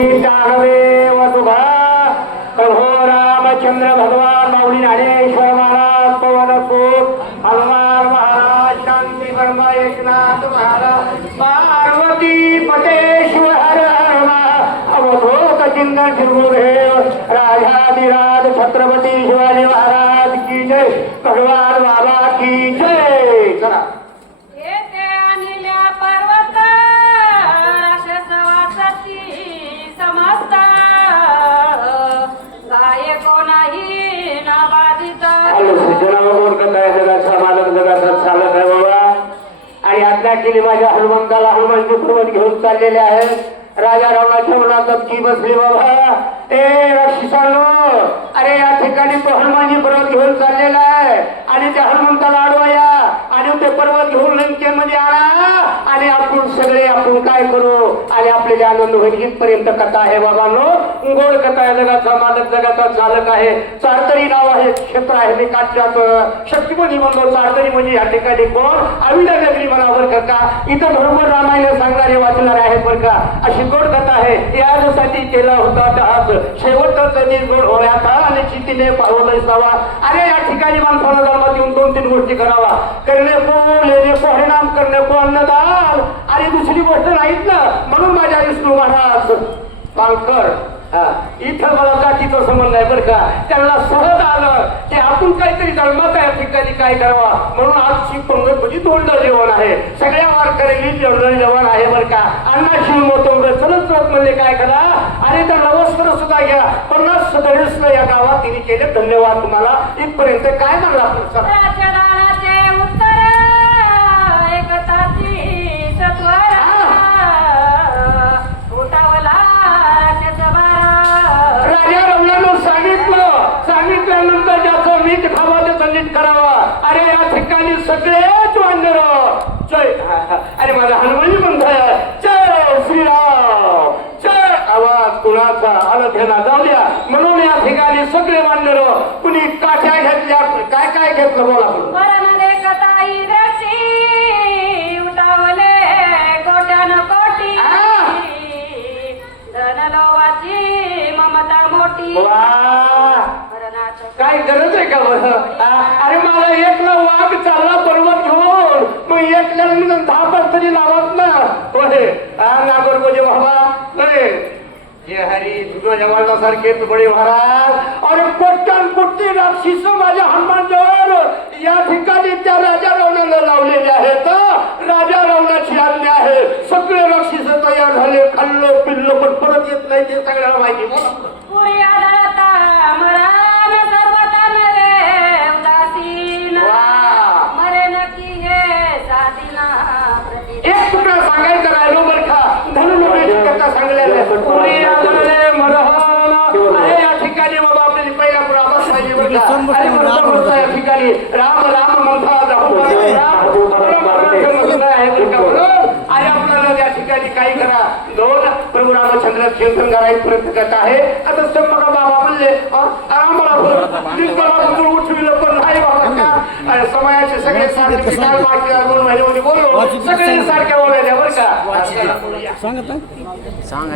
प्रभो रामचंद्र भगवान माऊली ज्ञानेश्वर महाराज पवन सुत हनुमान महाराज शांती वर्मा एकनाथ महाराज पार्वती पटेश्वर हर अवधूत चिंतन गुरुदेव राजाधिराज छत्रपती शिवाजी महाराज की जय भगवान बाबा की जय। चला आणि आज्ञा केली माझ्या हनुमंताला हनुमानची पर्वत घेऊन चाललेले आहेत। राजा रावणाच्या मनात दबकी बसली बाबा ते राक्षसांनो, अरे या ठिकाणी तो हनुमानजी पर्वत घेऊन चाललेला आहे आणि त्या हनुमंताला अडवाया आणि ते पर्वत घेऊन लंकेमध्ये आणा आणि आपण सगळे आपण काय करू आणि आपल्याला आनंद होईल इथपर्यंत कथा आहे बाबांनो। गोड कथा आहे, जगाचा मालक जगाचा चालक आहे। चारतरी नाव आहे, क्षेत्र आहे, मी काठच्यात शक्तिपती म्हणतो चारतरी म्हणजे या ठिकाणी कोण अविदा नगरी मला बरं का इथं बरोबर रामायण सांगणारे वाचणारे आहेत बरं का। अशी गोड कथा आहे। यासाठी केला होता त्याच शेवटचा कधी गोड होयाचा आणि चितीने पावलं जावा। अरे या ठिकाणी माणसाला जन्मात येऊन दोन तीन गोष्टी करावा, करणे को लेणे को हरिनाम करणे को अन्नदान आणि दुसरी गोष्ट नाहीत ना। म्हणून माझ्या विष्णू महाराज पालकर इथं मला जातीचा संबंध आहे बरं का। त्यांना सहज आलं की आपण काहीतरी जन्मात या ठिकाणी काय करावा म्हणून आजची पंगत म्हणजे तोंड जेवण आहे। सगळ्या वारकऱ्यांनी जेवण जेवण आहे बरं का। अण्णा शिव मोतोंड चलत चलत म्हणजे काय करा आणि त्या वस्त्र सुद्धा घ्या 50 सदस्य या गावात तिने केले। धन्यवाद तुम्हाला। इथपर्यंत काय म्हणलं आपण सांगितल्यानंतर ज्याचं नीट खावा त्याचं नीट करावा। अरे या ठिकाणी सगळेच वांदर जय अरे माझा हनुमानजी म्हणताय जय श्रीराम जय। आवाज कुणाचा आलं ध्याना जाऊ द्या। म्हणून या ठिकाणी सगळे वांदर कुणी काठ्या घेतल्या काय काय घेतलं बोला काय गरज आहे का बरं? अरे मला एकला वाघ चालला पर्वत घेऊन मग एकल्याला 10 पाच तरी लावत ना नागर बोजे बाबा हे हरी तुझ्या जवानासारखे बडे महाराज। अरे कोट्यान कोटी राक्षस माझ्या हनुमानजवळ या ठिकाणी त्या राजा रावणाला लावलेले आहेत। राजा रावणाची आज्ञा आहे, सगळे राक्षस तयार झाले, खाल्लं पिल्लं पण परत येत नाही ते सगळ्याला माहिती। एक तुकडा सांगायचं राहिलो बरं का धनुर्वेद कथा सांगलेल्या अरे या ठिकाणी बाबा आपल्याला पहिला पुरावाच पाहिजे बरं का। अरे या ठिकाणी राम राम म्हणतात आणि आपल्याला या ठिकाणी काही करा दोन प्रभू रामचंद्र कीर्तन करायची प्रयत्न करत आहे। आता संपका बाबा म्हणले आम्हाला उठविलं पण नाही बाबा का समयाचे सगळे सारखे 2 महिन्यामध्ये बोललो सगळे सारख्या बोलायला बरं का। सांगा